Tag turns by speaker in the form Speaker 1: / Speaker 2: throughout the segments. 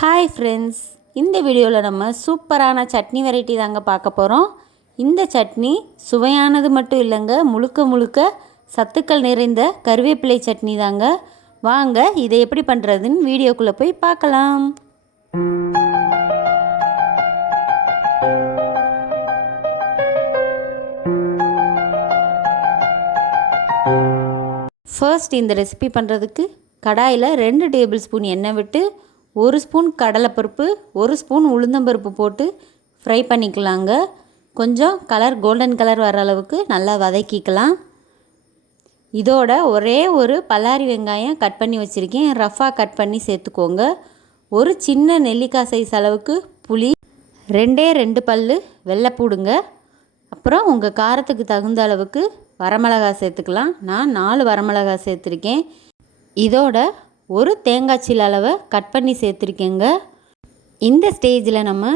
Speaker 1: Hi friends இந்த வீடியோவில் நம்ம சூப்பரான சட்னி வெரைட்டி தாங்க பார்க்க போகிறோம் இந்த சட்னி சுவையானது மட்டும் இல்லைங்க முழுக்க முழுக்க சத்துக்கள் நிறைந்த கருவேப்பிலை சட்னி தாங்க. வாங்க இதை எப்படி பண்ணுறதுன்னு வீடியோக்குள்ளே போய் பார்க்கலாம். ஃபர்ஸ்ட் இந்த ரெசிபி பண்ணுறதுக்கு கடாயில் ரெண்டு டேபிள் ஸ்பூன் எண்ணெய் விட்டு ஒரு ஸ்பூன் கடலைப்பருப்பு ஒரு ஸ்பூன் உளுந்தம்பருப்பு போட்டு ஃப்ரை பண்ணிக்கலாங்க. கொஞ்சம் கலர் கோல்டன் கலர் வர அளவுக்கு நல்லா வதக்கிக்கலாம். இதோட ஒரே ஒரு பல்லாரி வெங்காயம் கட் பண்ணி வச்சுருக்கேன். ரஃபாக கட் பண்ணி சேர்த்துக்கோங்க. ஒரு சின்ன நெல்லிக்காய் சைஸ் அளவுக்கு புளி ரெண்டே ரெண்டு பல் வெள்ளைப்பூடுங்க அப்புறம் உங்கள் காரத்துக்கு தகுந்த அளவுக்கு வரமிளகா சேர்த்துக்கலாம். நான் நாலு வரமிளகா சேர்த்துருக்கேன். இதோட ஒரு தேங்காய் சீல் அளவை கட் பண்ணி சேர்த்துருக்கேங்க. இந்த ஸ்டேஜில் நம்ம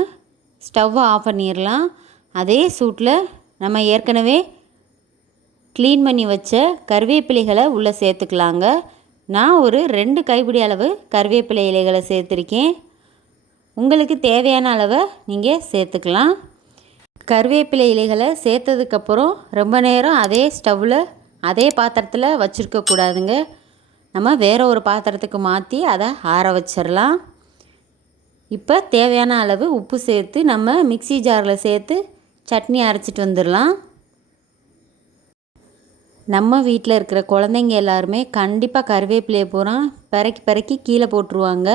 Speaker 1: ஸ்டவ்வை ஆஃப் பண்ணிடலாம் அதே சூட்டில் நம்ம ஏற்கனவே க்ளீன் பண்ணி வச்ச கருவேப்பிலைகளை உள்ளே சேர்த்துக்கலாங்க. நான் ஒரு ரெண்டு கைப்பிடி அளவு கருவேப்பிலை இலைகளை சேர்த்துருக்கேன். உங்களுக்கு தேவையான அளவை நீங்கள் சேர்த்துக்கலாம். கருவேப்பிலை இலைகளை சேர்த்ததுக்கப்புறம் ரொம்ப நேரம் அதே ஸ்டவ்வில் அதே பாத்திரத்தில் வச்சுருக்கக்கூடாதுங்க நம்ம வேறு ஒரு பாத்திரத்துக்கு மாற்றி அதை ஆற வச்சிடலாம் இப்போ தேவையான அளவு உப்பு சேர்த்து நம்ம மிக்சி ஜாரில் சேர்த்து சட்னி அரைச்சிட்டு வந்துடலாம் நம்ம வீட்டில் இருக்கிற குழந்தைங்க எல்லாருமே கண்டிப்பாக கருவேப்பிலையை பூரா பிறக்கி பிறக்கி கீழே போட்டுருவாங்க.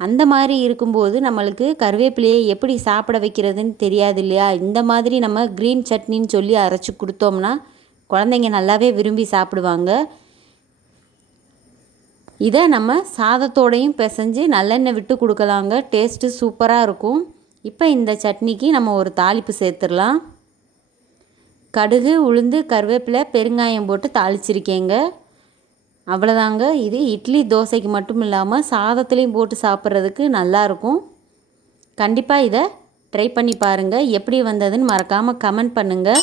Speaker 1: அந்த மாதிரி இருக்கும்போது நம்மளுக்கு கருவேப்பிலையை எப்படி சாப்பிட வைக்கிறதுன்னு தெரியாது இல்லையா? இந்த மாதிரி நம்ம க்ரீன் சட்னின்னு சொல்லி அரைச்சி கொடுத்தோம்னா குழந்தைங்க நல்லாவே விரும்பி சாப்பிடுவாங்க. இதை நம்ம சாதத்தோடையும் பிசைஞ்சு நல்லெண்ணெய் விட்டு கொடுக்கலாங்க. டேஸ்ட்டு சூப்பராக இருக்கும். இப்போ இந்த சட்னிக்கு நம்ம ஒரு தாளிப்பு சேர்த்துடலாம். கடுகு உளுந்து கருவேப்பிலை பெருங்காயம் போட்டு தாளிச்சிருக்கேங்க. அவ்வளோதாங்க இது இட்லி தோசைக்கு மட்டும் இல்லாமல் சாதத்துலேயும் போட்டு சாப்பிட்றதுக்கு நல்லாயிருக்கும் கண்டிப்பாக இதை ட்ரை பண்ணி பாருங்கள் எப்படி வந்ததுன்னு மறக்காமல் கமெண்ட் பண்ணுங்கள்